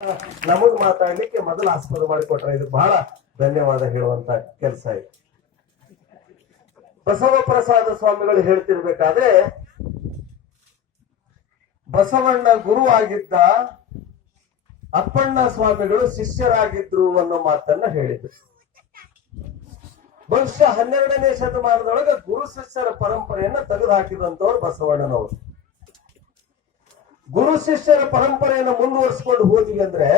ನಮಗ್ ಮಾತಾಡ್ಲಿಕ್ಕೆ ಮೊದಲು ಆಸ್ಪದ ಮಾಡಿಕೊಟ್ರೆ ಇದು ಬಹಳ ಧನ್ಯವಾದ ಹೇಳುವಂತ ಕೆಲಸ ಇದೆ. ಬಸವ ಪ್ರಸಾದ ಸ್ವಾಮಿಗಳು ಹೇಳ್ತಿರ್ಬೇಕಾದ್ರೆ ಬಸವಣ್ಣ ಗುರು ಆಗಿದ್ದ, ಅಪ್ಪಣ್ಣ ಸ್ವಾಮಿಗಳು ಶಿಷ್ಯರಾಗಿದ್ರು ಅನ್ನೋ ಮಾತನ್ನ ಹೇಳಿದ್ರು. ಬಹುಶಃ 12ನೇ ಶತಮಾನದೊಳಗೆ ಗುರು ಶಿಷ್ಯರ ಪರಂಪರೆಯನ್ನ ತೆಗೆದು ಹಾಕಿದಂತವ್ರು ಬಸವಣ್ಣನವರು. ಗುರು ಶಿಷ್ಯರ ಪರಂಪರೆಯನ್ನು ಮುಂದುವರಿಸಿಕೊಂಡು ಹೋದ್ವಿ ಅಂದ್ರೆ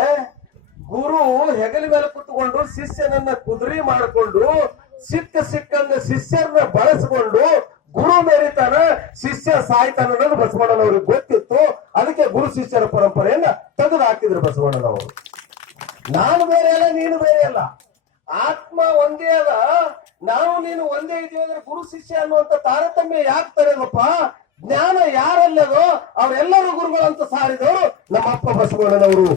ಗುರು ಹೆಗಲ ಮೇಲೆ ಕುತ್ಕೊಂಡು ಶಿಷ್ಯನನ್ನ ಕುದುರೆ ಮಾಡಿಕೊಂಡು ಸಿಕ್ಕಂಗ ಶಿಷ್ಯರನ್ನ ಬಳಸಿಕೊಂಡು ಗುರು ಮೆರಿತಾನ, ಶಿಷ್ಯ ಸಾಯ್ತಾನ ಅನ್ನೋದು ಬಸವಣ್ಣನವ್ರಿಗೆ ಗೊತ್ತಿತ್ತು. ಅದಕ್ಕೆ ಗುರು ಶಿಷ್ಯರ ಪರಂಪರೆಯನ್ನ ತೆಗೆದು ಹಾಕಿದ್ರು ಬಸವಣ್ಣನವರು. ನಾನು ಬೇರೆ ಅಲ್ಲ, ನೀನು ಬೇರೆ ಅಲ್ಲ, ಆತ್ಮ ಒಂದೇ ಅದ, ನಾವು ನೀನು ಒಂದೇ ಇದೀವಿ ಅಂದ್ರೆ ಗುರು ಶಿಷ್ಯ ಅನ್ನುವಂತ ತಾರತಮ್ಯ ಯಾಕೆ ತರೇನಪ್ಪ? ಜ್ಞಾನ ಯಾರಲ್ಲದೋ ಅವರೆಲ್ಲರೂ ಗುರುಗಳಂತ ಸಾರಿದವರು ನಮ್ಮಪ್ಪ ಬಸವಣ್ಣನವರು.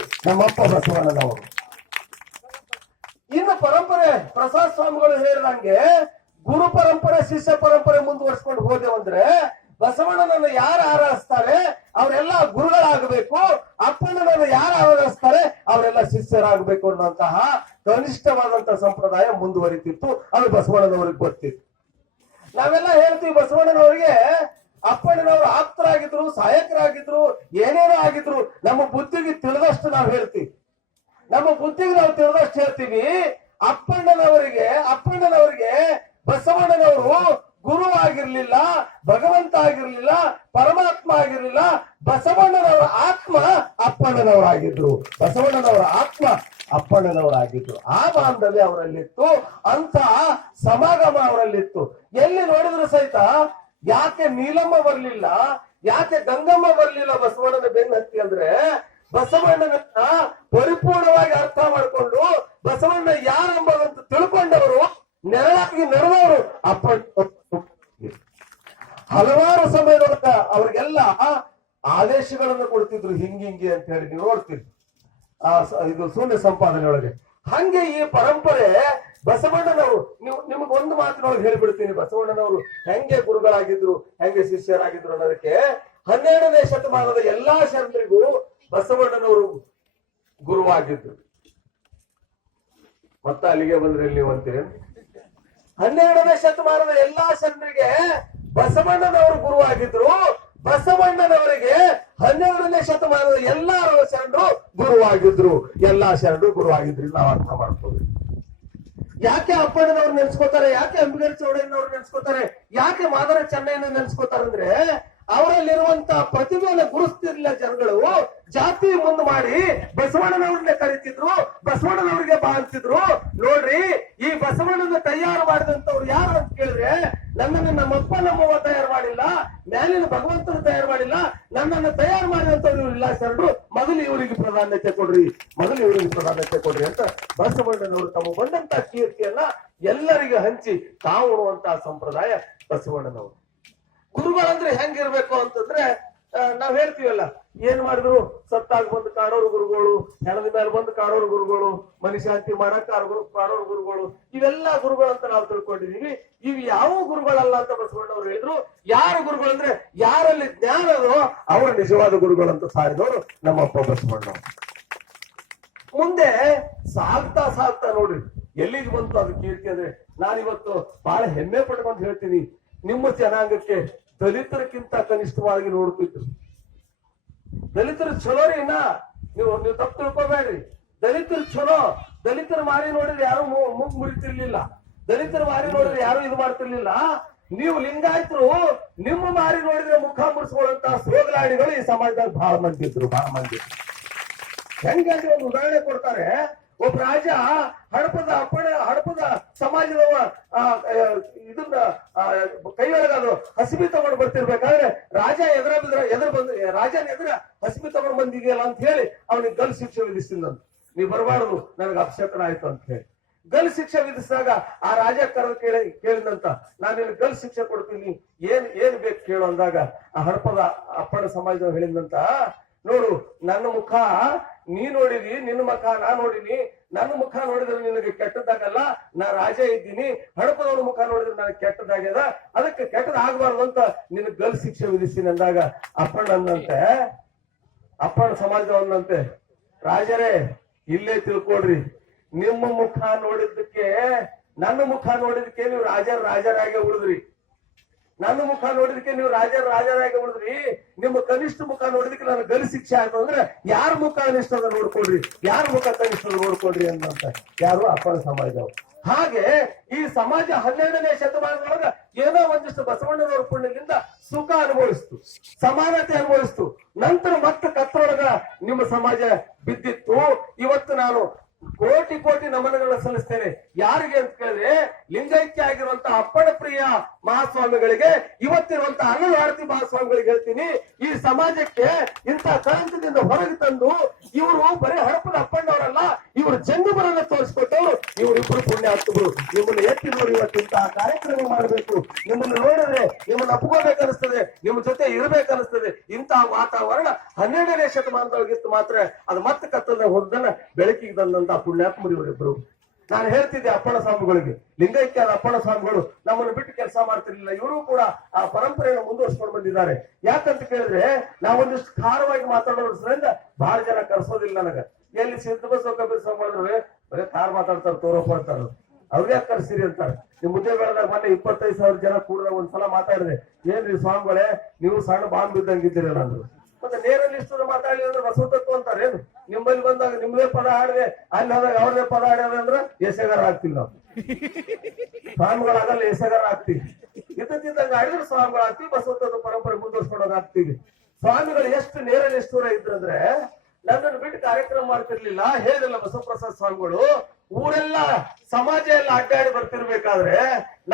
ಇನ್ನು ಪರಂಪರೆ ಪ್ರಸಾದ್ ಸ್ವಾಮಿಗಳು ಹೇಳಿದಂಗೆ ಗುರು ಪರಂಪರೆ ಶಿಷ್ಯ ಪರಂಪರೆ ಮುಂದುವರ್ಸ್ಕೊಂಡು ಹೋದೆವಂದ್ರೆ ಬಸವಣ್ಣನನ್ನು ಯಾರು ಆರಾಧಿಸ್ತಾರೆ ಅವರೆಲ್ಲ ಗುರುಗಳಾಗಬೇಕು, ಅಪ್ಪಣ್ಣನನ್ನು ಯಾರು ಆರಾಧಿಸ್ತಾರೆ ಅವರೆಲ್ಲ ಶಿಷ್ಯರಾಗಬೇಕು ಅನ್ನುವಂತಹ ಕನಿಷ್ಠವಾದಂತಹ ಸಂಪ್ರದಾಯ ಮುಂದುವರಿತಿತ್ತು. ಅದು ಬಸವಣ್ಣನವರಿಗೆ ಗೊತ್ತಿತ್ತು. ನಾವೆಲ್ಲ ಹೇಳ್ತೀವಿ ಬಸವಣ್ಣನವರಿಗೆ ಅಪ್ಪಣ್ಣನವರು ಆಪ್ತರಾಗಿದ್ರು, ಸಹಾಯಕರಾಗಿದ್ರು, ಏನೇನೋ ಆಗಿದ್ರು. ನಮ್ಮ ಬುದ್ಧಿಗೆ ತಿಳಿದಷ್ಟು ನಾವು ಹೇಳ್ತೀವಿ, ನಮ್ಮ ಬುದ್ಧಿಗೆ ನಾವು ತಿಳಿದಷ್ಟು ಹೇಳ್ತೀವಿ. ಅಪ್ಪಣ್ಣನವರಿಗೆ ಬಸವಣ್ಣನವರು ಗುರು ಆಗಿರ್ಲಿಲ್ಲ, ಭಗವಂತ ಆಗಿರ್ಲಿಲ್ಲ, ಪರಮಾತ್ಮ ಆಗಿರ್ಲಿಲ್ಲ. ಬಸವಣ್ಣನವರ ಆತ್ಮ ಅಪ್ಪಣ್ಣನವರಾಗಿದ್ರು, ಬಸವಣ್ಣನವರ ಆತ್ಮ ಅಪ್ಪಣ್ಣನವರಾಗಿದ್ರು. ಆ ಬಾಂಧವ್ಯ ಅವರಲ್ಲಿತ್ತು, ಅಂತ ಸಮಾಗಮ ಅವರಲ್ಲಿತ್ತು. ಎಲ್ಲಿ ನೋಡಿದ್ರು ಸಹಿತ ಯಾಕೆ ನೀಲಮ್ಮ ಬರ್ಲಿಲ್ಲ, ಯಾಕೆ ಗಂಗಮ್ಮ ಬರ್ಲಿಲ್ಲ ಬಸವಣ್ಣನ ಬೆನ್ನ ಹತ್ತಿ ಅಂದ್ರೆ ಬಸವಣ್ಣನನ್ನ ಪರಿಪೂರ್ಣವಾಗಿ ಅರ್ಥ ಮಾಡಿಕೊಂಡು ಬಸವಣ್ಣ ಯಾರೆಂಬುದಂತ ತಿಳ್ಕೊಂಡವರು, ನೆರಳಾಗಿ ನಡೆದವರು ಅಪ್ಪಣ್ಣ. ಹಲವಾರು ಸಮಯದೊಳಗ ಅವ್ರಿಗೆಲ್ಲ ಆದೇಶಗಳನ್ನು ಕೊಡ್ತಿದ್ರು, ಹಿಂಗಿಂಗಿ ಅಂತ ಹೇಳಿ ನೀವು ನೋಡ್ತಿದ್ರು ಇದು ಶೂನ್ಯ ಸಂಪಾದನೆ ಒಳಗೆ. ಹಂಗೆ ಈ ಪರಂಪರೆ ಬಸವಣ್ಣನವರು, ನಿಮ್ಗೆ ಒಂದು ಮಾತಿನೊಳಗೆ ಹೇಳ್ಬಿಡ್ತೀನಿ, ಬಸವಣ್ಣನವರು ಹೆಂಗೆ ಗುರುಗಳಾಗಿದ್ರು, ಹೆಂಗೆ ಶಿಷ್ಯರಾಗಿದ್ರು ಅನ್ನೋದಕ್ಕೆ 12ನೇ ಶತಮಾನದ ಎಲ್ಲಾ ಶರಣರಿಗೂ ಬಸವಣ್ಣನವರು ಗುರುವಾಗಿದ್ರು. ಮತ್ತ ಅಲ್ಲಿಗೆ ಬಂದ್ರೆ ನೀವು ಅಂತೀರಿ, 12ನೇ ಶತಮಾನದ ಎಲ್ಲಾ ಶರಣರಿಗೆ ಬಸವಣ್ಣನವರು ಗುರುವಾಗಿದ್ರು. ಬಸವಣ್ಣನವರಿಗೆ 12ನೇ ಶತಮಾನದ ಎಲ್ಲಾ ಶರಣರು ಗುರುವಾಗಿದ್ರು. ಎಲ್ಲಾ ಶರಣರು ಗುರುವಾಗಿದ್ರು. ನಾವು ಅರ್ಥ ಮಾಡ್ಕೋಬೇಕು. ಯಾಕೆ ಅಪ್ಪಣ್ಣನವ್ರು ನೆನ್ಸ್ಕೋತಾರೆ, ಯಾಕೆ ಅಂಬಿಗರ ಚೌಡಯ್ಯನವ್ರು ನೆನ್ಸ್ಕೋತಾರೆ, ಯಾಕೆ ಮಾದರ ಚೆನ್ನಯ್ಯನ ನೆನ್ಸ್ಕೋತಾರೆ ಅಂದ್ರೆ ಅವರಲ್ಲಿರುವಂತ ಪ್ರತಿಭೆಯನ್ನ ಗುರುಸ್ತಿರ್ಲಿಲ್ಲ ಜನಗಳು. ಜಾತಿ ಮುಂದ್ ಮಾಡಿ ಬಸವಣ್ಣನವ್ರನ್ನೇ ಕರೀತಿದ್ರು, ಬಸವಣ್ಣನವ್ರಿಗೆ ಬಾ ಅಂತಿದ್ರು. ನೋಡ್ರಿ, ಈ ಬಸವಣ್ಣನ ತಯಾರು ಮಾಡಿದಂತವ್ರು ಯಾರು ಅಂತ ಕೇಳಿದ್ರೆ ನನ್ನನ್ನು ನಮ್ಮಪ್ಪ ನಮ್ಮವ್ವ ತಯಾರು ಮಾಡಿಲ್ಲ, ಮ್ಯಾಲಿನ ಭಗವಂತನ ತಯಾರು ಮಾಡಿಲ್ಲ, ನನ್ನನ್ನು ತಯಾರು ಮಾಡಿದಂತವ್ರು ಇವರಿಲ್ಲ ಶರಣರು. ಮೊದಲು ಇವರಿಗೆ ಪ್ರಾಧಾನ್ಯತೆ ಕೊಡ್ರಿ ಅಂತ ಬಸವಣ್ಣನವರು ತಮ್ಮ ಬಂದಂತ ಕೀರ್ತಿಯನ್ನ ಎಲ್ಲರಿಗೆ ಹಂಚಿ ತಾವು ಉಣುವಂತಹ ಸಂಪ್ರದಾಯ ಬಸವಣ್ಣನವರು. ಗುರುಗಳಂದ್ರೆ ಹೆಂಗಿರ್ಬೇಕು ಅಂತಂದ್ರೆ ನಾವ್ ಹೇಳ್ತೀವಲ್ಲ, ಏನ್ ಮಾಡಿದ್ರು ಸತ್ತಾಗ ಬಂದು ಕಾಡೋರು ಗುರುಗಳು, ಹೆಣದ ಮೇಲೆ ಬಂದು ಕಾಡೋರು ಗುರುಗಳು, ಮನುಶಾಂತಿ ಮಾಡಕ್ ಕಾಡೋರು ಗುರುಗಳು, ಇವೆಲ್ಲ ಗುರುಗಳು ಅಂತ ನಾವು ತಿಳ್ಕೊಂಡಿದೀವಿ. ಇವು ಯಾವ ಗುರುಗಳಲ್ಲ ಅಂತ ಬಸವಣ್ಣವ್ರು ಹೇಳಿದ್ರು. ಯಾರು ಗುರುಗಳು ಅಂದ್ರೆ ಯಾರಲ್ಲಿ ಜ್ಞಾನದೋ ಅವರು ನಿಜವಾದ ಗುರುಗಳು ಅಂತ ಸಾರಿದವರು ನಮ್ಮಪ್ಪ ಬಸವಣ್ಣವ್ರು. ಮುಂದೆ ಸಾಗ್ತಾ ನೋಡ್ರಿ ಎಲ್ಲಿಗೆ ಬಂತು ಅದು ಕೀರ್ತಿ ಅಂದ್ರೆ, ನಾನಿವತ್ತು ಬಹಳ ಹೆಮ್ಮೆ ಪಟ್ಕೊಂಡ್ ಹೇಳ್ತೀನಿ, ನಿಮ್ಮ ಜನಾಂಗಕ್ಕೆ ದಲಿತರಕ್ಕಿಂತ ಕನಿಷ್ಠವಾಗಿ ನೋಡ್ತಿದ್ರು. ದಲಿತರು ಚಲೋ ರೀ, ನೀವು ತಪ್ಪು ತಿಳ್ಕೊಬೇಡ್ರಿ. ದಲಿತರು ಚಲೋ, ದಲಿತರ ಮಾರಿ ನೋಡಿದ್ರೆ ಯಾರು ಮೂಗ್ ಮುರಿತಿರ್ಲಿಲ್ಲ, ದಲಿತರ ಮಾರಿ ನೋಡಿದ್ರೆ ಯಾರು ಇದು ಮಾಡ್ತಿರ್ಲಿಲ್ಲ. ನೀವು ಲಿಂಗಾಯತರು ನಿಮ್ಮ ಮಾರಿ ನೋಡಿದ್ರೆ ಮುಖ ಮುರಿಸ್ಕೊಳ್ಳುವಂತ ಸೋಗಲಾಡಿಗಳು ಈ ಸಮಾಜದಾಗ ಬಹಳ ಮಂದಿ ಇದ್ರು. ಹೆಂಗೆ ಒಂದು ಉದಾಹರಣೆ ಕೊಡ್ತಾರೆ. ಒಬ್ಬ ರಾಜ ಹಡಪದ ಸಮಾಜದವ ಇದನ್ನ ಕೈಯೊಳಗದು ಹಸಿಬಿ ತಗೊಂಡು ಬರ್ತಿರ್ಬೇಕಾದ್ರೆ ರಾಜ ರಾಜನ ಎದುರ ಹಸಿಬಿ ತಗೊಂಡು ಬಂದಿದೆಯಲ್ಲ ಅಂತ ಹೇಳಿ ಅವನಿಗೆ ಗಲ್ ಶಿಕ್ಷೆ ವಿಧಿಸಿದಂತ. ನೀವ್ ಬರಬಾರದು, ನನಗೆ ಅಪಶಕನ ಆಯ್ತು ಅಂತ ಹೇಳಿ ಗಲ್ ಶಿಕ್ಷೆ ವಿಧಿಸಿದಾಗ ಆ ರಾಜ ಕರೆದು ಕೇಳಿದಂತ, ನಾನು ನಿನ್ ಗಲ್ ಶಿಕ್ಷೆ ಕೊಡ್ತೀನಿ, ಏನ್ ಬೇಕು ಕೇಳು ಅಂದಾಗ ಆ ಹಡಪದ ಅಪ್ಪಣ ಸಮಾಜದವ್ರು ಹೇಳಿದಂತ, ನೋಡು, ನನ್ನ ಮುಖ ನೀ ನೋಡಿದಿ, ನಿನ್ನ ಮುಖ ನಾ ನೋಡಿನಿ, ನನ್ನ ಮುಖ ನೋಡಿದ್ರೆ ನಿನಗೆ ಕೆಟ್ಟದಾಗಲ್ಲ, ನಾ ರಾಜ ಇದ್ದೀನಿ. ಹಡಪದವ್ರ ಮುಖ ನೋಡಿದ್ರೆ ನನಗೆ ಕೆಟ್ಟದಾಗ್ಯದ, ಅದಕ್ಕೆ ಕೆಟ್ಟದಾಗಬಾರ್ದು ಅಂತ ನಿನ್ ಗಲ್ ಶಿಕ್ಷೆ ವಿಧಿಸ್ತೀನಿ ಅಂದಾಗ ಅಪ್ಪಣ್ಣ ಸಮಾಜದವನ್ನಂತೆ, ರಾಜರೇ ಇಲ್ಲೇ ತಿಳ್ಕೊಡ್ರಿ, ನಿಮ್ಮ ಮುಖ ನೋಡಿದ್ದಕ್ಕೆ ನನ್ನ ಮುಖ ನೋಡಿದಕ್ಕೆ ನೀವು ರಾಜರಾಗೆ ಉಳಿದ್ರಿ. ನನ್ನ ಮುಖ ನೋಡಿದಕ್ಕೆ ನೀವು ರಾಜರಾಗೆ ಉಳಿದ್ರಿ. ನಿಮ್ಮ ಕನಿಷ್ಠ ಮುಖ ನೋಡಿದಕ್ಕೆ ನಾನು ಗಲಿ ಶಿಕ್ಷೆ ಆಯ್ತು ಅಂದ್ರೆ ಯಾರ ಮುಖ ಕನಿಷ್ಠ ಅದ ನೋಡ್ಕೊಳ್ರಿ, ಯಾರ ಮುಖ ಕನಿಷ್ಠ ನೋಡ್ಕೊಳ್ರಿ ಅನ್ನಂತ ಯಾರು ಅಪ್ಪನ ಸಮಾಜ. ಹಾಗೆ ಈ ಸಮಾಜ 12ನೇ ಶತಮಾನದೊಳಗ ಏನೋ ಒಂದಿಷ್ಟು ಬಸವಣ್ಣನವರ ಪುಣ್ಯದಿಂದ ಸುಖ ಅನುಭವಿಸ್ತು, ಸಮಾನತೆ ಅನುಭವಿಸ್ತು. ನಂತರ ಮತ್ತೆ ಕತ್ತರೊಳಗ ನಿಮ್ಮ ಸಮಾಜ ಬಿದ್ದಿತ್ತು. ಇವತ್ತು ನಾನು ಕೋಟಿ ನಮನಗಳನ್ನ ಸಲ್ಲಿಸ್ತೇನೆ. ಯಾರಿಗೆ ಅಂತ ಕೇಳಿದ್ರೆ ಲಿಂಗೈಕ್ಯ ಆಗಿರುವಂತಹ ಅಪ್ಪಣ ಪ್ರಿಯ ಮಹಾಸ್ವಾಮಿಗಳಿಗೆ, ಇವತ್ತಿರುವಂತಹ ಅನ್ನದಾರತಿ ಮಹಾಸ್ವಾಮಿಗಳಿಗೆ ಹೇಳ್ತೀನಿ, ಈ ಸಮಾಜಕ್ಕೆ ಇಂಥ ಕಳಂಕದಿಂದ ಹೊರಗೆ ತಂದು ಇವರು ಬರೀ ಹರಪದ ಅಪ್ಪಣ್ಣವರಲ್ಲ, ಇವರು ಜಂಗಮರನ್ನ ತೋರಿಸ್ಕೊಟ್ಟವರು. ಇವರಿಬ್ಬರು ಪುಣ್ಯಾತ್ಮರು. ನಿಮ್ಮನ್ನು ಎತ್ತಿದವರು ಇವತ್ತಿಂತಹ ಕಾರ್ಯಕ್ರಮ ಮಾಡಬೇಕು. ನಿಮ್ಮನ್ನು ನೋಡಿದ್ರೆ ನಿಮ್ಮನ್ನು ಅಪ್ಕೋಬೇಕನ್ನಿಸ್ತದೆ, ನಿಮ್ಮ ಜೊತೆ ಇರಬೇಕನ್ನಿಸ್ತದೆ. ಇಂತಹ ವಾತಾವರಣ 12ನೇ ಶತಮಾನದೊಳಗಿತ್ತು. ಮಾತ್ರ ಅದು ಮತ್ತೆ ಕತ್ತದ ಹೋದನ್ನ ಬೆಳಕಿಗೆ ತಂದಂತ ಪುಣ್ಯಾತ್ಮರು ಇವರಿಬ್ರು. ನಾನು ಹೇಳ್ತಿದ್ದೆ ಅಪ್ಪಣ ಸ್ವಾಮಿಗಳಿಗೆ, ಲಿಂಗೈಕ್ಯದ ಅಪ್ಪಣ ಸ್ವಾಮಿಗಳು ನಮ್ಮನ್ನು ಬಿಟ್ಟು ಕೆಲಸ ಮಾಡ್ತಿರ್ಲಿಲ್ಲ. ಇವರು ಕೂಡ ಆ ಪರಂಪರೆಯನ್ನು ಮುಂದುವರ್ಸ್ಕೊಂಡು ಬಂದಿದ್ದಾರೆ. ಯಾಕಂತ ಕೇಳಿದ್ರೆ ನಾವೊಂದಿಷ್ಟು ಖಾರವಾಗಿ ಮಾತಾಡೋದ್ರಿಂದ ಬಹಳ ಜನ ಕರ್ಸೋದಿಲ್ಲ ನನಗ. ಎಲ್ಲಿ ಸಿದ್ದಬಸವ ಕಬೀರ್ ಸ್ವಾಮಿಗಳು ಬರೀ ಖಾರ ಮಾತಾಡ್ತಾರೆ, ತೋರೋಪಾಡ್ತಾರ, ಅವ್ರಿಗೆ ಕರ್ಸಿರಿ ಅಂತಾರೆ. ನಿಮ್ ಮುಂದೆ ಬೆಳೆದಾಗ ಮೊನ್ನೆ 25,000 ಜನ ಕೂಡ ಒಂದ್ಸಲ ಮಾತಾಡಿದೆ, ಏನ್ರಿ ಸ್ವಾಮಿಗಳೇ ನೀವು ಸಣ್ಣ ಬಾಂಬ್ ಇದ್ದಂಗಿದ್ದೀರಲ್ಲ ಅಂದ್ರು. ಮತ್ತೆ ನೇರಲ್ಲಿ ಇಷ್ಟು ಮಾತಾಡಿ ಅಂದ್ರೆ ಬಸವತತ್ವ ಅಂತಾರೆ. ಏನು ನಿಮ್ಮಲ್ಲಿ ಬಂದಾಗ ನಿಮ್ದೇ ಪದ ಹಾಡಿದೆ, ಅಲ್ಲಿ ಹೋದಾಗ ಅವ್ರದೇ ಪದ ಹಾಡ್ಯಾರ ಅಂದ್ರೆ ಎಸೆಗಾರ ಆಗ್ತಿವಿ ನಾವು. ಸ್ವಾಮಿಗಳಾಗಲ್ಲ, ಎಸೆಗಾರ ಆಗ್ತೀವಿ. ಇದ್ದಂಗ ಆಡಿದ್ರೆ ಸ್ವಾಮಿಗಳಾಗ್ತೀವಿ, ಬಸವತತ್ವ ಪರಂಪರೆ ಮುಂದುವರ್ಸ್ಕೊಂಡೋಗ ಆಗ್ತೀವಿ. ಸ್ವಾಮಿಗಳು ಎಷ್ಟು ನೇರಲ್ಲಿ ಎಷ್ಟು ದೂರ ಇದ್ರಂದ್ರೆ ನನ್ನನ್ನು ಬಿಟ್ಟು ಕಾರ್ಯಕ್ರಮ ಮಾಡ್ತಿರ್ಲಿಲ್ಲ. ಹೇಳಿಲ್ಲ ಬಸವಪ್ರಸಾದ್ ಸ್ವಾಮಿಗಳು, ಊರೆಲ್ಲ ಸಮಾಜ ಎಲ್ಲ ಅಡ್ಡಾಡಿ ಬರ್ತಿರ್ಬೇಕಾದ್ರೆ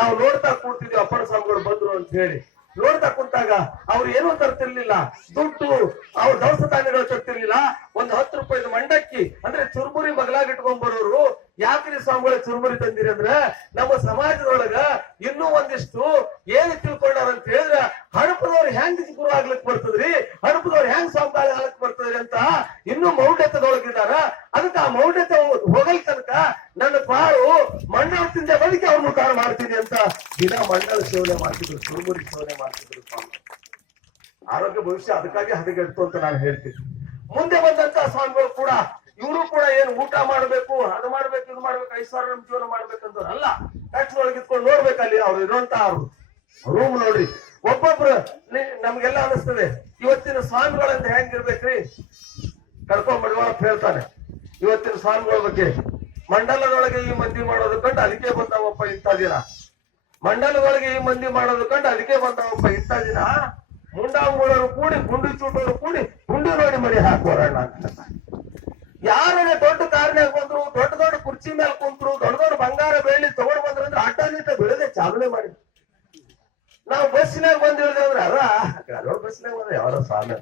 ನಾವು ನೋಡ್ತಾ ಕೂಡ್ತಿದ್ವಿ ಅಪ್ಪಣ ಸ್ವಾಮಿಗಳು ಬಂದ್ರು ಅಂತ ಹೇಳಿ. ನೋಡ್ತಾ ಕುಂತಾಗ ಅವ್ರು ಏನೂ ತರ್ತಿರ್ಲಿಲ್ಲ, ದುಡ್ಡು ಅವ್ರ ದವಸ ಧಾನ್ಯಗಳು ತರ್ತಿರ್ಲಿಲ್ಲ. ಒಂದು 10 ರೂಪಾಯಿದ ಮಂಡಕ್ಕಿ ಅಂದ್ರೆ ಚುರುಮುರಿ ಬಗಲಾಗಿಟ್ಕೊಂಡ್ ಬರೋರು. ಯಾಕ್ರಿ ಸ್ವಾಮಿಗಳ ಚುರುಮುರಿ ತಂದಿರಿ ಅಂದ್ರೆ ನಮ್ಮ ಸಮಾಜದೊಳಗ ಇನ್ನೂ ಒಂದಿಷ್ಟು ಏನು ತಿಳ್ಕೊಂಡಾರ ಅಂತ ಹೇಳಿದ್ರ ಹಣಪದವ್ರು ಹೆಂಗ್ ಗುರು ಆಗ್ಲಿಕ್ ಬರ್ತದ್ರಿ, ಹಣಪದವ್ರು ಹೆಂಗ್ ಸ್ವಾಮಿಗಳು ಆಗ್ಲಿಕ್ ಬರ್ತದ್ರಿ ಅಂತ ಇನ್ನೂ ಮೌಢ್ಯತದೊಳಗಿದ್ದಾರ. ಅದಕ್ಕೆ ಆ ಮೌಢ್ಯತೆ ಹೋಗಲ್ ತನಕ ನನ್ನ ಪಾರು ಮಂಡಳ ತಿಂದೆ ಬದುಕಿ ಅವ್ರ ಮುಖಾರ ಮಾಡ್ತೀನಿ ಅಂತ ದಿನ ಮಂಡಳ ಸೇವನೆ ಮಾಡ್ತಿದ್ರು, ಚುರುಮುರಿ ಸೇವನೆ ಮಾಡ್ತಿದ್ರು ಸ್ವಾಮಿ. ಆರೋಗ್ಯ ಭವಿಷ್ಯ ಅದಕ್ಕಾಗಿ ಹದಗೆಡ್ತು ಅಂತ ನಾನು ಹೇಳ್ತೀನಿ. ಮುಂದೆ ಬಂದಂತ ಸ್ವಾಮಿಗಳು ಕೂಡ ಇವರು ಕೂಡ ಏನು ಊಟ ಮಾಡ್ಬೇಕು, ಅದು ಮಾಡ್ಬೇಕು, ಇದು ಮಾಡ್ಬೇಕು, 5 ಸಾವಿರ ಜೀವನ ಮಾಡ್ಬೇಕಂತ ಅಲ್ಲ. ಕಟ್ಟದೊಳಗೆ ಇದ್ಕೊಂಡು ನೋಡ್ಬೇಕಲ್ಲಿ ಅವ್ರು ಇರುವಂತಹ ರೂಮ್ ನೋಡ್ರಿ. ಒಬ್ಬೊಬ್ರು ನಮ್ಗೆಲ್ಲ ಅನಿಸ್ತದೆ ಇವತ್ತಿನ ಸ್ವಾಮಿಗಳಂತ ಹೆಂಗಿರ್ಬೇಕ್ರಿ, ಕರ್ಕೊಂಡ್ ಮಡಿವಾಳ ಹೇಳ್ತಾನೆ ಇವತ್ತಿನ ಸ್ವಾಮಿಗಳ ಬಗ್ಗೆ. ಮಂಡಲದೊಳಗೆ ಈ ಮಂದಿ ಮಾಡೋದು ಕಂಡು ಅದಕ್ಕೆ ಬಂದವಪ್ಪ ಇಂಥ ದಿನ, ಮಂಡಲದೊಳಗೆ ಈ ಮಂದಿ ಮಾಡೋದು ಕಂಡು ಅದಕ್ಕೆ ಬಂದವಪ್ಪ ಇಂಥ ದಿನ. ಮುಂಡಾಂಗುಳರು ಕೂಡಿ ಗುಂಡಿ ಚೂಟೋರು ಕೂಡಿ ಗುಂಡಿ ನೋಡಿ ಮರಿ ಹಾಕೋರಣ್ಣ ಅಂತ. ಯಾರನ್ನ ದೊಡ್ಡ ಕಾರ್ನಾಗ ಬಂದ್ರು, ದೊಡ್ಡ ಕುರ್ಚಿ ಮೇಲೆ ಕುಂತ್ರು, ದೊಡ್ಡ ಬಂಗಾರ ಬೆಳ್ಳಿ ತಗೊಂಡ್ ಬಂದ್ರು ಅಂದ್ರೆ ಆಟ ಬೆಳೆದೇ ಚಾಲನೆ ಮಾಡಿ. ನಾವು ಬಸ್ಸಿನಾಗ ಬಂದ್ ಹೇಳಿದೆ ಅಂದ್ರೆ ಅದ ಬಸ್ಸಿನಾಗ ಬಂದ್ರೆ ಯಾರೋ ಸ್ವಾಮಿ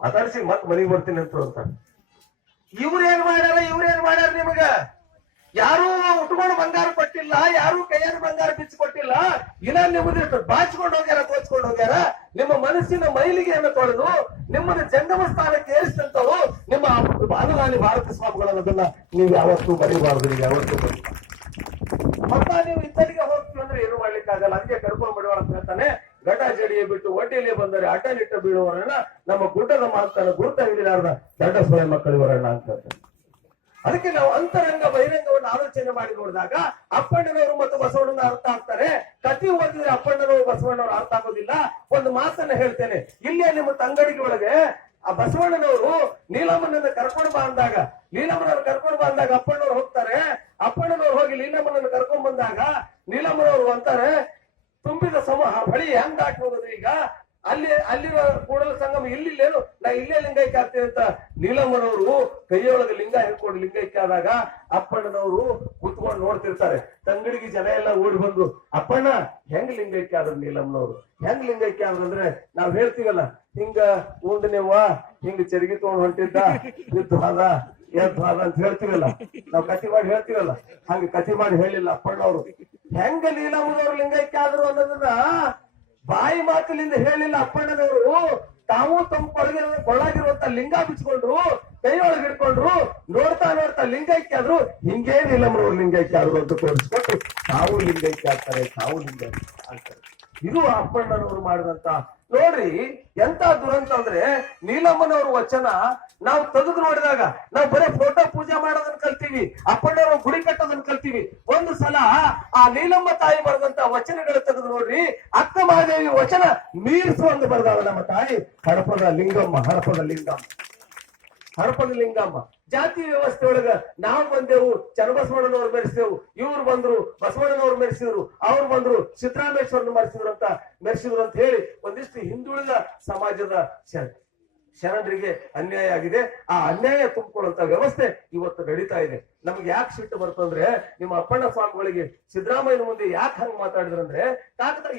ಮಾತಾಡ್ಸಿ ಮತ್ ಮನೆಗೆ ಬರ್ತೀನಿ ಅಂತ. ಇವ್ರೇನ್ ಮಾಡ್ಯಾರ ನಿಮಗ? ಯಾರೂ ಉಟ್ಕೊಂಡು ಬಂಗಾರ ಕೊಟ್ಟಿಲ್ಲ, ಯಾರೂ ಕೈಯಾರ ಬಂಗಾರ ಬಿಚ್ಚಿ ಕೊಟ್ಟಿಲ್ಲ. ಇನ್ನ ನಿಮ್ಮದಿಷ್ಟು ಬಾಚ್ಕೊಂಡು ಹೋಗ್ಯಾರ, ತೋಚ್ಕೊಂಡು ಹೋಗ್ಯಾರ. ನಿಮ್ಮ ಮನಸ್ಸಿನ ಮೈಲಿಗೆಯನ್ನು ತೊಳೆದು ನಿಮ್ಮನ್ನ ಜಂಗಮ ಸ್ಥಾನಕ್ಕೆ ಏರಿಸಿದಂತವು ನಿಮ್ಮ ಬಾಲರಾಣಿ ಭಾರತ ಸ್ವಾಮಿಗಳನ್ನೋದನ್ನ ನೀವು ಯಾವತ್ತೂ ಬರೀಬಾರ್ದು, ನೀವು ಯಾವತ್ತೂ ಬರೀಬಾರ್ದು. ಮತ್ತ ನೀವು ಇದ್ದರಿಗೆ ಹೋಗ್ತೀವಿ ಅಂದ್ರೆ ಏನು ಮಾಡ್ಲಿಕ್ಕೆ ಆಗಲ್ಲ. ಅದಕ್ಕೆ ಕರ್ಕೊಂಡು ಬಿಡುವ ಅಂತ ಹೇಳ್ತಾನೆ, ಘಟ ಜಡಿಯ ಬಿಟ್ಟು ಒಡ್ಡಿಯಲ್ಲಿ ಬಂದರೆ ಅಡ್ಡನಿಟ್ಟ ಬೀಳುವರಣ್ಣ, ನಮ್ಮ ಗುಡ್ಡದ ಮಾತನ್ನ ಗುರುತ ಹಿಡಿಲಾರ್ದ ದಡ್ಡ ಸ್ವಯಂ ಮಕ್ಕಳಿವರಣ್ಣ ಅಂತ ಹೇಳ್ತಾನೆ. ಅದಕ್ಕೆ ನಾವು ಅಂತರಂಗ ಬಹಿರಂಗವನ್ನು ಆಲೋಚನೆ ಮಾಡಿ ನೋಡಿದಾಗ ಅಪ್ಪಣ್ಣನವರು ಮತ್ತು ಬಸವಣ್ಣನ ಅರ್ಥ ಆಗ್ತಾರೆ. ಕತಿ ಓದಿದ್ರೆ ಅಪ್ಪಣ್ಣನವರು ಬಸವಣ್ಣವರು ಅರ್ಥ ಆಗೋದಿಲ್ಲ. ಒಂದು ಮಾತನ್ನ ಹೇಳ್ತೇನೆ, ಇಲ್ಲೇ ನಿಮ್ಮ ತಂಗಡಿಗೆ ಒಳಗೆ ಆ ಬಸವಣ್ಣನವರು ನೀಲಮ್ಮನನ್ನ ಕರ್ಕೊಂಡು ಬಾ ಅಂದಾಗ ಅಪ್ಪಣ್ಣವ್ರು ಹೋಗ್ತಾರೆ. ಅಪ್ಪಣ್ಣನವ್ರು ಹೋಗಿ ನೀಲಮ್ಮನನ್ನು ಕರ್ಕೊಂಡ್ ಬಂದಾಗ ನೀಲಮ್ಮನವರು ಅಂತಾರೆ, ತುಂಬಿದ ಬಳಿ ಹೆಂಗ್ ದಾಟಿ ಹೋಗೋದು ಈಗ, ಅಲ್ಲಿರೋ ಕೂಡಲ ಸಂಗಮ ಇಲ್ಲಿಲ್ಲೇನು, ನಾ ಇಲ್ಲೇ ಲಿಂಗೈಕ್ಯ ಆಗ್ತೀನಿ ಅಂತ ನೀಲಮ್ಮನವರು ಕೈಯೊಳಗೆ ಲಿಂಗ ಹಿಡ್ಕೊಂಡು ಲಿಂಗೈಕ್ಯ ಆದಾಗ ಅಪ್ಪಣ್ಣನವರು ಕುತ್ಕೊಂಡು ನೋಡ್ತಿರ್ತಾರೆ. ತಂಗಡಿಗೆ ಜನ ಎಲ್ಲ ಓಡಿ ಬಂದ್ರು, ಅಪ್ಪಣ್ಣ ಹೆಂಗ್ ಲಿಂಗೈಕ್ಯ ಆದ್ರು ನೀಲಮ್ಮನವರು, ಹೆಂಗ್ ಲಿಂಗೈಕ್ಯ ಆದ್ರು ಅಂದ್ರೆ ನಾವ್ ಹೇಳ್ತೀವಲ್ಲ, ಹಿಂಗ ಉಂಡನೇವ ಹಿಂಗ ಚರಿಗಿ ತಗೊಂಡ್ ಹೊಂಟಿದ್ದ, ಯುದ್ಧವಾದ ಎದ್ವಾದ ಅಂತ ಹೇಳ್ತೀವಲ್ಲ, ನಾವ್ ಕತಿ ಮಾಡಿ ಹೇಳ್ತೀವಲ್ಲ, ಹಂಗ ಕತಿ ಮಾಡಿ ಹೇಳಿಲ್ಲ ಅಪ್ಪಣ್ಣವ್ರು. ಹೆಂಗ ನೀಲಮ್ಮನವ್ರು ಲಿಂಗೈಕ್ಯ ಆದ್ರು ಅನ್ನೋದನ್ನ ಬಾಯಿ ಮಾತುಲಿಂದ ಹೇಳಿಲ್ಲ ಅಪ್ಪಣ್ಣನವರು. ತಾವು ತಮ್ಮ ಕೊಳಗಿರುವಂತ ಲಿಂಗ ಬಿಚ್ಕೊಂಡ್ರು, ಕೈಯೊಳಗೆ ಹಿಡ್ಕೊಂಡ್ರು, ನೋಡ್ತಾ ಲಿಂಗೈಕ್ಯ ಆದ್ರು. ಹಿಂಗೇ ನೀಲಮ್ಮನವ್ರು ಲಿಂಗೈಕ್ಯ ಆದ್ರು ಅಂತ ತೋರಿಸ್ಕೊಟ್ಟು ತಾವು ಲಿಂಗೈಕ್ಯ ಆಗ್ತಾರೆ, ತಾವು ಲಿಂಗೈಕ್ಯ ಆಗ್ತಾರೆ. ಇದು ಅಪ್ಪಣ್ಣನವರು ಮಾಡಿದಂತ ನೋಡ್ರಿ ಎಂತ ದುರಂತ ಅಂದ್ರೆ ನೀಲಮ್ಮನವ್ರ ವಚನ ನಾವು ತೆಗೆದು ನೋಡಿದಾಗ ನಾವು ಬರೀ ಫೋಟೋ ಪೂಜೆ ಮಾಡೋದನ್ನ ಕಲ್ತೀವಿ, ಅಪ್ಪಣ್ಣವ್ರ ಗುಡಿ ಕಟ್ಟೋದನ್ನ ಕಲ್ತೀವಿ. ಒಂದು ಸಲ ಆ ನೀಲಮ್ಮ ತಾಯಿ ಬರೆದಂತ ವಚನಗಳು ತೆಗೆದು ನೋಡ್ರಿ, ಅಕ್ಕ ಮಹಾದೇವಿ ವಚನ ಮೀರಿಸುವಂದು ಬರೆದಾವ ನಮ್ಮ ತಾಯಿ. ಹಡಪದ ಲಿಂಗಮ್ಮ, ಹರಪದ ಲಿಂಗಮ್ಮ. ಜಾತಿ ವ್ಯವಸ್ಥೆ ಒಳಗ ನಾವು ಬಂದೆವು, ಚನ್ನಬಸವಣ್ಣನವ್ರು ಮೆರೆಸಿದೆವು, ಇವ್ರು ಬಂದ್ರು ಬಸವಣ್ಣನವ್ರು ಮೆರೆಸಿದ್ರು, ಅವ್ರು ಬಂದ್ರು ಸಿದ್ದರಾಮೇಶ್ವರನ ಮೆರೆಸಿದ್ರು ಅಂತ ಹೇಳಿ ಒಂದಿಷ್ಟು ಹಿಂದುಳಿದ ಸಮಾಜದ ಶರಣರಿಗೆ ಅನ್ಯಾಯ ಆಗಿದೆ. ಆ ಅನ್ಯಾಯ ತುಂಬಿಕೊಳ್ಳುವಂತ ವ್ಯವಸ್ಥೆ ಇವತ್ತು ನಡೀತಾ ಇದೆ. ನಮ್ಗೆ ಯಾಕೆ ಸಿಟ್ಟು ಬರ್ತಂದ್ರೆ ನಿಮ್ಮ ಅಪ್ಪಣ್ಣ ಸ್ವಾಮಿಗಳಿಗೆ ಸಿದ್ದರಾಮಯ್ಯನ ಮುಂದೆ ಯಾಕೆ ಹಂಗ ಮಾತಾಡಿದ್ರಂದ್ರೆ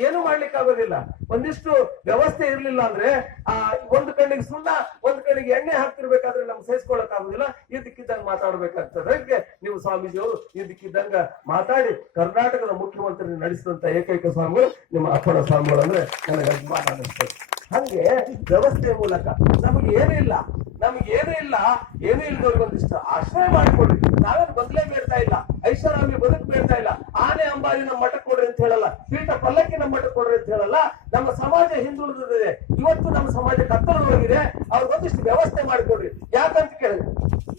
ಏನು ಮಾಡ್ಲಿಕ್ಕೆ ಆಗೋದಿಲ್ಲ. ಒಂದಿಷ್ಟು ವ್ಯವಸ್ಥೆ ಇರ್ಲಿಲ್ಲ ಅಂದ್ರೆ ಆ ಒಂದು ಕಣ್ಣಿಗೆ ಸುಣ್ಣ ಒಂದು ಕಣ್ಣಿಗೆ ಎಣ್ಣೆ ಹಾಕ್ತಿರ್ಬೇಕಾದ್ರೆ ನಮ್ಗೆ ಸಹಿಸ್ಕೊಳಕ್ ಆಗುದಿಲ್ಲ. ಇದಕ್ಕಿದ್ದಂಗ ಮಾತಾಡ್ಬೇಕಾಗ್ತದೆ. ಅದಕ್ಕೆ ನೀವು ಸ್ವಾಮೀಜಿಯವರು ಇದಕ್ಕಿದ್ದಂಗ ಮಾತಾಡಿ ಕರ್ನಾಟಕದ ಮುಖ್ಯಮಂತ್ರಿ ನಡೆಸಿದಂತ ಏಕೈಕ ಸ್ವಾಮಿಗಳು ನಿಮ್ಮ ಅಪ್ಪಣ್ಣ ಸ್ವಾಮಿಗಳು ಅಂದ್ರೆ ನನಗೆ ಅಭಿಮಾನ ಅನಿಸ್ತದೆ. ಹಂಗೆ ವ್ಯವಸ್ಥೆ ಮೂಲಕ ನಮ್ಗೆ ಏನೂ ಇಲ್ಲ, ಏನು ಇಲ್ದವ್ರಿಗೆ ಒಂದಿಷ್ಟು ಆಶ್ರಯ ಮಾಡಿಕೊಡ್ರಿ. ನಾವೇನು ಬದಲೇ ಬೇಡ್ತಾ ಇಲ್ಲ, ಐಷಾರಾಮಿ ಬದುಕು ಬೇಡ್ತಾ ಇಲ್ಲ. ಆನೆ ಅಂಬಾರಿ ನಮ್ಮ ಮಠಕ್ಕೆ ಕೊಡ್ರಿ ಅಂತ ಹೇಳಲ್ಲ, ಪೀಠ ಪಲ್ಲಕ್ಕಿ ನಮ್ಮ ಮಠಕ್ಕೆ ಕೊಡ್ರಿ ಅಂತ ಹೇಳಲ್ಲ. ನಮ್ಮ ಸಮಾಜ ಹಿಂದುಳಿದಿದೆ, ಇವತ್ತು ನಮ್ಮ ಸಮಾಜ ಕತ್ತಲದೊಳಗಿದೆ. ಅವ್ರಿಗೊಂದಿಷ್ಟು ವ್ಯವಸ್ಥೆ ಮಾಡಿಕೊಡ್ರಿ. ಯಾಕಂತ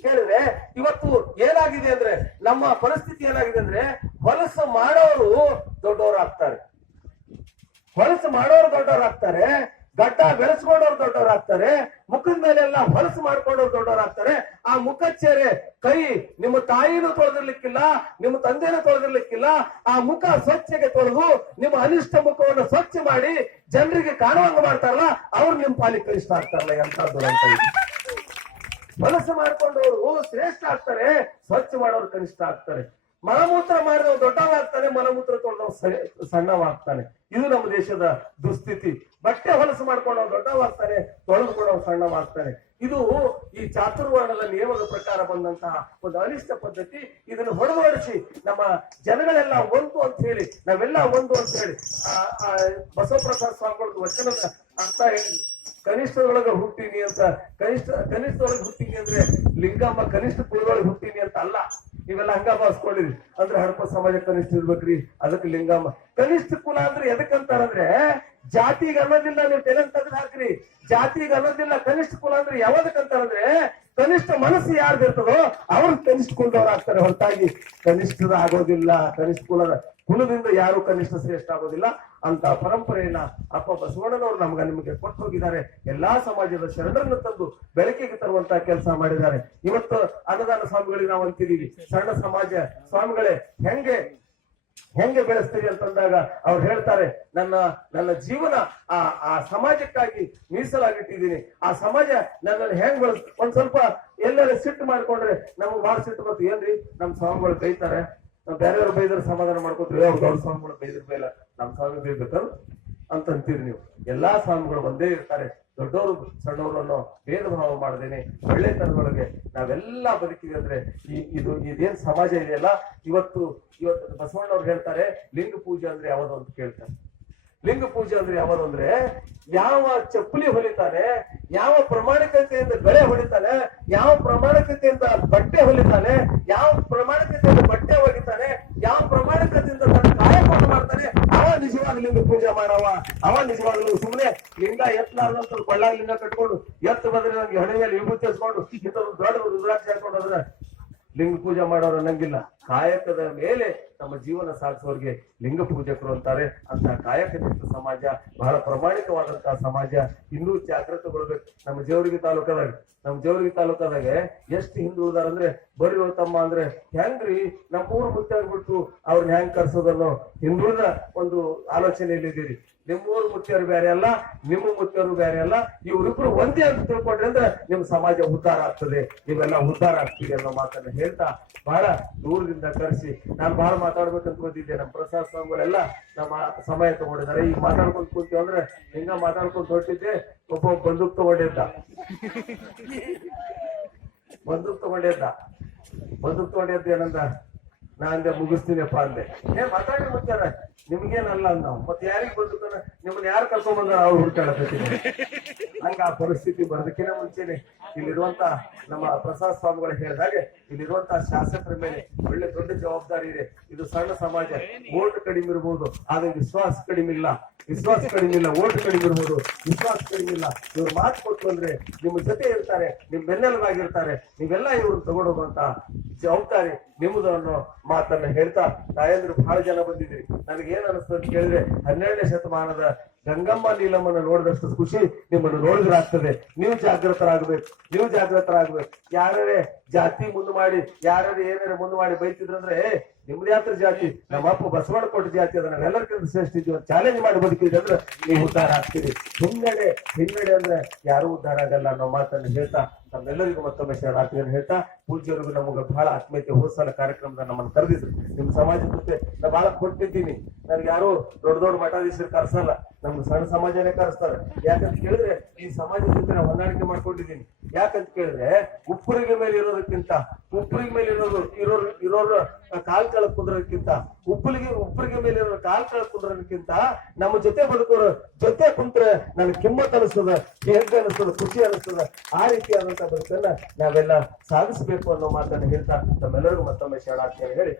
ಕೇಳಿದ್ರೆ ಇವತ್ತು ಏನಾಗಿದೆ ಅಂದ್ರೆ ನಮ್ಮ ಪರಿಸ್ಥಿತಿ ಏನಾಗಿದೆ ಅಂದ್ರೆ ಹೊಲಸು ಮಾಡೋರು ದೊಡ್ಡವರಾಗ್ತಾರೆ, ಗಡ್ಡ ಬೆಳೆಸ್ಕೊಂಡವ್ರು ದೊಡ್ಡವರಾಗ್ತಾರೆ, ಮುಖದ ಮೇಲೆಲ್ಲ ಹೊಲಸು ಮಾಡ್ಕೊಂಡವ್ರು ದೊಡ್ಡವರಾಗ್ತಾರೆ. ಆ ಮುಖಚ್ಚೇರೆ ಕೈ ನಿಮ್ಮ ತಾಯಿನೂ ತೊಳೆದಿರ್ಲಿಕ್ಕಿಲ್ಲ, ನಿಮ್ಮ ತಂದೆನೂ ತೊಳೆದಿರ್ಲಿಕ್ಕಿಲ್ಲ. ಆ ಮುಖ ಸ್ವಚ್ಛಗೆ ತೊಳೆದು ನಿಮ್ಮ ಅನಿಷ್ಟ ಮುಖವನ್ನು ಸ್ವಚ್ಛ ಮಾಡಿ ಜನರಿಗೆ ಕಾಣುವಂಗ ಮಾಡ್ತಾರಲ್ಲ, ಅವ್ರು ನಿಮ್ ಪಾಲಿಗೆ ಕನಿಷ್ಠ ಆಗ್ತಾರಲ್ಲ. ಎಂತ ದುರಂತ ಇದೆ. ಹೊಲಸು ಮಾಡ್ಕೊಂಡವ್ರು ಶ್ರೇಷ್ಠ ಆಗ್ತಾರೆ, ಸ್ವಚ್ಛ ಮಾಡೋರು ಕನಿಷ್ಠ ಆಗ್ತಾರೆ. ಮಲಮೂತ್ರ ಮಾಡಿದವ ದೊಡ್ಡವಾಗ್ತಾನೆ, ಮಲಮೂತ್ರ ತೊಳೆದವ ಸಣ್ಣವಾಗ್ತಾನೆ. ಇದು ನಮ್ಮ ದೇಶದ ದುಸ್ಥಿತಿ. ಬಟ್ಟೆ ಹೊಲಸು ಮಾಡ್ಕೊಂಡವ್ ದೊಡ್ಡವಾಗ್ತಾನೆ, ತೊಳೆದುಕೊಂಡವ್ ಸಣ್ಣವಾಗ್ತಾನೆ. ಇದು ಈ ಚಾತುರ್ವರ್ಣದ ನಿಯಮದ ಪ್ರಕಾರ ಬಂದಂತಹ ಒಂದು ಅನಿಷ್ಟ ಪದ್ಧತಿ. ಇದನ್ನು ಹೊಡೆದೋಡಿಸಿ ನಮ್ಮ ಜನಗಳೆಲ್ಲ ಒಂದು ಅಂತ ಹೇಳಿ, ನಾವೆಲ್ಲ ಒಂದು ಅಂತ ಹೇಳಿ ಬಸವಪ್ರಸಾದ್ ಸ್ವಾಮಿಗಳದ್ದು ವಚನದ ಅರ್ಥ ಹೇಳಿದ್ರು. ಕನಿಷ್ಠದೊಳಗ ಹುಟ್ಟಿನಿ ಅಂತ, ಕನಿಷ್ಠದೊಳಗೆ ಹುಟ್ಟಿನಿ ಅಂದ್ರೆ ಲಿಂಗಮ್ಮ ಕನಿಷ್ಠ ಕುಲದೊಳಗೆ ಹುಟ್ಟಿನಿ ಅಂತ ಅಲ್ಲ. ನೀವೆಲ್ಲ ಹಂಗ ಭಾವಿಸ್ಕೊಂಡಿರಿ ಅಂದ್ರೆ ಹಡಪ ಸಮಾಜ ಕನಿಷ್ಠ ಇರ್ಬೇಕ್ರಿ, ಅದಕ್ಕೆ ಲಿಂಗಮ್ಮ. ಕನಿಷ್ಠ ಕುಲ ಅಂದ್ರೆ ಎದಕ್ಕಂತಾರಂದ್ರೆ ಜಾತಿಗೆ ಅನ್ನೋದಿಲ್ಲ, ನೀವು ತೆಲಂಗ್ ತೆಗೆದು ಹಾಕ್ರಿ. ಜಾತಿಗೆ ಅನ್ನೋದಿಲ್ಲ. ಕನಿಷ್ಠ ಕುಲ ಅಂದ್ರೆ ಯಾವ್ದಕ್ಕಂತಾರಂದ್ರೆ ಕನಿಷ್ಠ ಮನಸ್ಸು ಯಾರ್ದು ಇರ್ತದೋ ಅವ್ರು ಕನಿಷ್ಠ ಕುಲದವ್ರು ಆಗ್ತಾರೆ, ಹೊರತಾಗಿ ಕನಿಷ್ಠದ ಆಗೋದಿಲ್ಲ. ಕನಿಷ್ಠ ಕುಲದಿಂದ ಯಾರು ಕನಿಷ್ಠ ಶ್ರೇಷ್ಠ ಆಗೋದಿಲ್ಲ ಅಂತ ಪರಂಪರೆಯನ್ನ ಅಪ್ಪ ಬಸವಣ್ಣನವರು ನಿಮಗೆ ಕೊಟ್ಟು ಹೋಗಿದ್ದಾರೆ. ಎಲ್ಲಾ ಸಮಾಜದ ಶರಣರನ್ನು ತಂದು ಬೆಳಕಿಗೆ ತರುವಂತ ಕೆಲಸ ಮಾಡಿದ್ದಾರೆ. ಇವತ್ತು ಅನ್ನದಾನ ಸ್ವಾಮಿಗಳಿಗೆ ನಾವು ಅಂತಿದೀವಿ, ಸಣ್ಣ ಸಮಾಜ ಸ್ವಾಮಿಗಳೇ ಹೆಂಗೆ ಬೆಳೆಸ್ತೀವಿ ಅಂತಂದಾಗ ಅವ್ರು ಹೇಳ್ತಾರೆ, ನನ್ನ ಜೀವನ ಆ ಸಮಾಜಕ್ಕಾಗಿ ಮೀಸಲಾಗಿಟ್ಟಿದ್ದೀನಿ. ಆ ಸಮಾಜ ನನ್ನನ್ನು ಹೆಂಗ್ ಒಂದ್ ಸ್ವಲ್ಪ ಎಲ್ಲರೂ ಸಿಟ್ಟು ಮಾಡ್ಕೊಂಡ್ರೆ ನಮ್ಗೆ ಬಹಳ ಸಿಟ್ಟು ಬರ್ತು. ಏನ್ರಿ ನಮ್ ಸ್ವಾಮಿಗಳು ಬೈತಾರೆ, ನಾವ್ ಬೇರೆಯವ್ರು ಬೈದ್ರೆ ಸಮಾಧಾನ ಮಾಡ್ಕೊತೀವಿ, ಅವ್ರು ದೊಡ್ಡ ಸ್ವಾಮಿಗಳು ಬೈದ್ರ ಬೈಲ ನಮ್ ಸ್ವಾಮಿ ಬೈಬೇಕಲ್ಲ ಅಂತ ಅಂತೀರಿ ನೀವು. ಎಲ್ಲಾ ಸ್ವಾಮಿಗಳು ಒಂದೇ ಇರ್ತಾರೆ. ದೊಡ್ಡವರು ಸಣ್ಣವರು ಅನ್ನೋ ಭೇದ ಭಾವ ಮಾಡದೇನೆ ಒಳ್ಳೆತನದೊಳಗೆ ನಾವೆಲ್ಲ ಬದುಕಿದೆ ಅಂದ್ರೆ ಇದೇನ್ ಸಮಾಜ ಇದೆಯಲ್ಲ. ಇವತ್ತು ಬಸವಣ್ಣವ್ರು ಹೇಳ್ತಾರೆ ಲಿಂಗ ಪೂಜೆ ಅಂದ್ರೆ ಯಾವುದು ಅಂತ ಕೇಳ್ತಾರೆ. ಲಿಂಗ ಪೂಜೆ ಅಂದ್ರೆ ಯಾವುದು ಅಂದ್ರೆ ಯಾವ ಚಪ್ಪಲಿ ಹೊಲಿತಾನೆ, ಯಾವ ಪ್ರಾಮಾಣಿಕತೆಯಿಂದ ಬೆಳೆ ಹೊಲಿತಾನೆ, ಯಾವ ಪ್ರಾಮಾಣಿಕತೆಯಿಂದ ಬಟ್ಟೆ ಹೊಲಿತಾನೆ, ಯಾವ ಪ್ರಾಮಾಣಿಕತೆಯಿಂದ ಬಟ್ಟೆ ಒಗಿತಾನೆ, ಯಾವ ಪ್ರಾಮಾಣಿಕತೆಯಿಂದ ತನ್ನ ಕಾಯಕವನ್ನು ಮಾಡ್ತಾನೆ, ಅವ ನಿಜವಾದ ಲಿಂಗ ಪೂಜೆ ಮಾಡವ. ಅವ ನಿಜವಾಗ್ಲೂ ಸುಮ್ಮನೆ ಲಿಂಗ ಎತ್ತಲಾರ್ದಂತ ಕೊಳ್ಳಾಗ ಲಿಂಗ ಕಟ್ಕೊಂಡು ಎತ್ತು ಬಂದ್ರೆ ನಮ್ಗೆ ಹಣೆಯಲ್ಲಿ ವಿಭೂತಿ ಹಚ್ಕೊಂಡು ಇಂಥದ್ದು ದೊಡ್ಡ ರುದ್ರಾಕ್ಷಿ ಹಾಕೊಂಡು ಹೋದ್ರೆ ಲಿಂಗ ಪೂಜೆ ಮಾಡೋರು ಅನ್ನಂಗಿಲ್ಲ. ಕಾಯಕದ ಮೇಲೆ ನಮ್ಮ ಜೀವನ ಸಾಗಿಸೋರಿಗೆ ಲಿಂಗ ಪೂಜಕರು ಅಂತಾರೆ. ಅಂತ ಕಾಯಕನಿಷ್ಠ ಸಮಾಜ, ಬಹಳ ಪ್ರಾಮಾಣಿಕವಾದಂತಹ ಸಮಾಜ ಇನ್ನೂ ಜಾಗೃತಗೊಳ್ಬೇಕು. ನಮ್ಮ ಜೇವರ್ಗಿ ತಾಲೂಕದಾಗ ಎಷ್ಟು ಹಿಂದುಳಿದಾರಂದ್ರೆ ಬರ್ರಿ ತಮ್ಮ ಅಂದ್ರೆ ಹೆಂಗ್ರಿ ನಮ್ಮ ಊರು ಮುತ್ತಾಗ್ಬಿಟ್ಟು ಅವ್ರನ್ನ ಹೆಂಗ್ ಕರ್ಸೋದನ್ನೋ ಹಿಂದುಳಿದ ಒಂದು ಆಲೋಚನೆಯಲ್ಲಿದ್ದೀರಿ. ನಿಮ್ಮೂರು ಮುತ್ತಿಯರು ಬೇರೆ ಅಲ್ಲ, ನಿಮ್ಮ ಮುತ್ತಿಯರು ಬೇರೆ ಅಲ್ಲ, ಇವ್ರಿಬ್ರು ಒಂದೇ ಅಂತ ತಿಳ್ಕೊಂಡ್ರಿ ಅಂದ್ರೆ ನಿಮ್ ಸಮಾಜ ಉದ್ಧಾರ ಆಗ್ತದೆ, ನೀವೆಲ್ಲ ಉದ್ಧಾರ ಆಗ್ತೀರಿ ಅನ್ನೋ ಮಾತನ್ನ ಹೇಳ್ತಾ ಬಹಳ ದೂರದಿಂದ ಕರೆಸಿ ನಾನು ಬಹಳ ಮಾತಾಡ್ಬೇಕಂತ ಬಂದಿದ್ದೆ. ನಮ್ಮ ಪ್ರಸಾದ್ ಸ್ವಾಮಿಗಳೆಲ್ಲ ನಮ್ಮ ಸಮಯ ತಗೊಂಡಿದ್ದಾರೆ. ಈಗ ಮಾತಾಡ್ಕೊಂಡ್ ಕೂತೀವಿ ಅಂದ್ರೆ ಹಿಂಗ ಮಾತಾಡ್ಕೊಂಡು ಹೊರಟಿದ್ದೆ, ಒಬ್ಬ ಬಂದೂಕ್ ತಗೊಂಡಿದ್ದ ಏನಂದ, ನಾ ಅಂದೆ ಮುಗಿಸ್ತೀನಪ್ಪ ಅಂದೆ. ಮಾತಾಡಿ ಮುಚ್ಚಾರ ನಿಮ್ಗೇನಲ್ಲ ನಾವು ಮತ್ತೆ ಯಾರಿಗ್ ಬದುಕನ ನಿಮ್ಮನ್ನ ಯಾರು ಕರ್ಕೊಂಡ್ ಬಂದಾರ ಅವ್ರು ಹುಡ್ಕಾಡಕತ್ತೀನಿ ಹಂಗ ಆ ಪರಿಸ್ಥಿತಿ ಬರೋದಕ್ಕಿಂತ ಮುಂಚೆನೆ ಇಲ್ಲಿರುವಂತ ನಮ್ಮ ಪ್ರಸಾದ್ ಸ್ವಾಮಿಗಳು ಹೇಳಿದಾಗೆ ಇಲ್ಲಿರುವಂತಹ ಶಾಸಕರ ಮೇಲೆ ಒಳ್ಳೆ ದೊಡ್ಡ ಜವಾಬ್ದಾರಿ ಇದೆ. ಇದು ಸಣ್ಣ ಸಮಾಜ, ಓಟ್ ಕಡಿಮೆ ಇರ್ಬೋದು ಆದ್ರೆ ವಿಶ್ವಾಸ ಕಡಿಮೆ ಇಲ್ಲ, ಓಟ್ ಕಡಿಮೆ ಇರ್ಬೋದು, ವಿಶ್ವಾಸ ಕಡಿಮೆ ಇಲ್ಲ. ಇವ್ರು ಮಾತು ಕೊಟ್ಟು ಬಂದ್ರೆ ನಿಮ್ಮ ಜೊತೆ ಇರ್ತಾರೆ, ನಿಮ್ ಬೆನ್ನೆಲುಬಾಗಿರ್ತಾರೆ. ನೀವೆಲ್ಲ ಇವ್ರನ್ನ ತಗೊಂಡೋಗುವಂತ ಜವಾಬ್ದಾರಿ ನಿಮ್ಮದು ಅನ್ನೋ ಮಾತನ್ನ ಹೇಳ್ತಾ, ತಾಯಂದ್ರು ಬಹಳ ಜನ ಬಂದಿದ್ರಿ. ನನಗೆ ಏನ್ ಅನಿಸ್ತು ಅಂತ ಕೇಳಿದ್ರೆ 12ನೇ ಶತಮಾನದ ಗಂಗಮ್ಮ ನೀಲಮ್ಮನ ನೋಡಿದಷ್ಟು ಖುಷಿ ನಿಮ್ಮನ್ನು ನೋಡಿದ್ರೆ ಆಗ್ತದೆ. ನೀವು ಜಾಗೃತರಾಗ್ಬೇಕು. ಯಾರೇ ಜಾತಿ ಮುಂದೆ ಮಾಡಿ ಯಾರೇ ಏನಾರ ಮುಂದೆ ಮಾಡಿ ಬೈತಿದ್ರಂದ್ರೆ ನಿಮ್ದು ಯಾತ್ರ ಜಾತಿ, ನಮ್ಮ ಅಪ್ಪ ಬಸವಣ್ಣ ಕೊಟ್ಟ ಜಾತಿ ಅದ, ನಾವೆಲ್ಲರಿಗಿಂತ ಶ್ರೇಷ್ಠ ಇದ್ದೀವಿ ಚಾಲೆಂಜ್ ಮಾಡಿ ಬದುಕಿದ್ವಿ ಅಂದ್ರೆ ನೀವು ಉದ್ಧಾರ ಆಗ್ತೀರಿ. ಹಿನ್ನಡೆ ಅಂದ್ರೆ ಯಾರು ಉದ್ಧಾರ ಆಗಲ್ಲ ಅನ್ನೋ ಮಾತನ್ನು ಹೇಳ್ತಾ ನಮ್ಮೆಲ್ಲರಿಗೂ ಮತ್ತೊಮ್ಮೆ ಶರಣಾರ್ಥಿಗಳನ್ನು ಹೇಳ್ತಾ, ಪೂಜ್ಯರಿಗೂ ನಮಗೆ ಬಹಳ ಆತ್ಮೀಯತೆ. ಹೋದ ಸಲ ಕಾರ್ಯಕ್ರಮದ ನಮ್ಮನ್ನು ಕರೆದಿದ್ರು. ನಿಮ್ ಸಮಾಜದ ಜೊತೆ ನಾ ಬಹಳ ಕೊಟ್ಟಿದ್ದೀನಿ. ನನ್ಗೆ ಯಾರು ದೊಡ್ಡ ಮಠಾಧೀಶರು ಕರ್ಸಲ್ಲ, ನಮ್ಗೆ ಸಣ್ಣ ಸಮಾಜನೇ ಕರೆಸ್ತಾರೆ. ಯಾಕಂತ ಕೇಳಿದ್ರೆ ಈ ಸಮಾಜದ ಜೊತೆ ನಾವು ಹೊಂದಾಣಿಕೆ ಮಾಡ್ಕೊಂಡಿದ್ದೀನಿ. ಯಾಕಂತ ಕೇಳಿದ್ರೆ ಉಪ್ಪರಿಗೆ ಮೇಲೆ ಇರೋದಕ್ಕಿಂತ ಇರೋರು ಕಾಲ್ ಕೆಳಗ್ ಕುಂದ್ರೋದಕ್ಕಿಂತ ಉಪ್ಪರಿಗೆ ಮೇಲೆ ಇರೋ ಕಾಲ್ ಕೆಳಗ್ ಕುಂದ್ರೋದಕ್ಕಿಂತ ನಮ್ಮ ಜೊತೆ ಬದುಕೋರು ಜೊತೆ ಕುಂತ್ರೆ ನನ್ಗೆ ಕಿಮ್ಮತ್ ಅನಿಸ್ತದ, ಹೆಗ್ಗ ಅನಿಸ್ತದ, ಖುಷಿ ಅನಿಸ್ತದ. ಆ ರೀತಿಯಾದಂತ ಬದುಕನ್ನ ನಾವೆಲ್ಲ ಸಾಧಿಸಬೇಕು ಅನ್ನೋ ಮಾತನ್ನ ಹೇಳ್ತಾ ನಮ್ಮೆಲ್ಲರಿಗೂ ಮತ್ತೊಮ್ಮೆ ಶರಣಾರ್ಥಿಯನ್ನು ಹೇಳಿ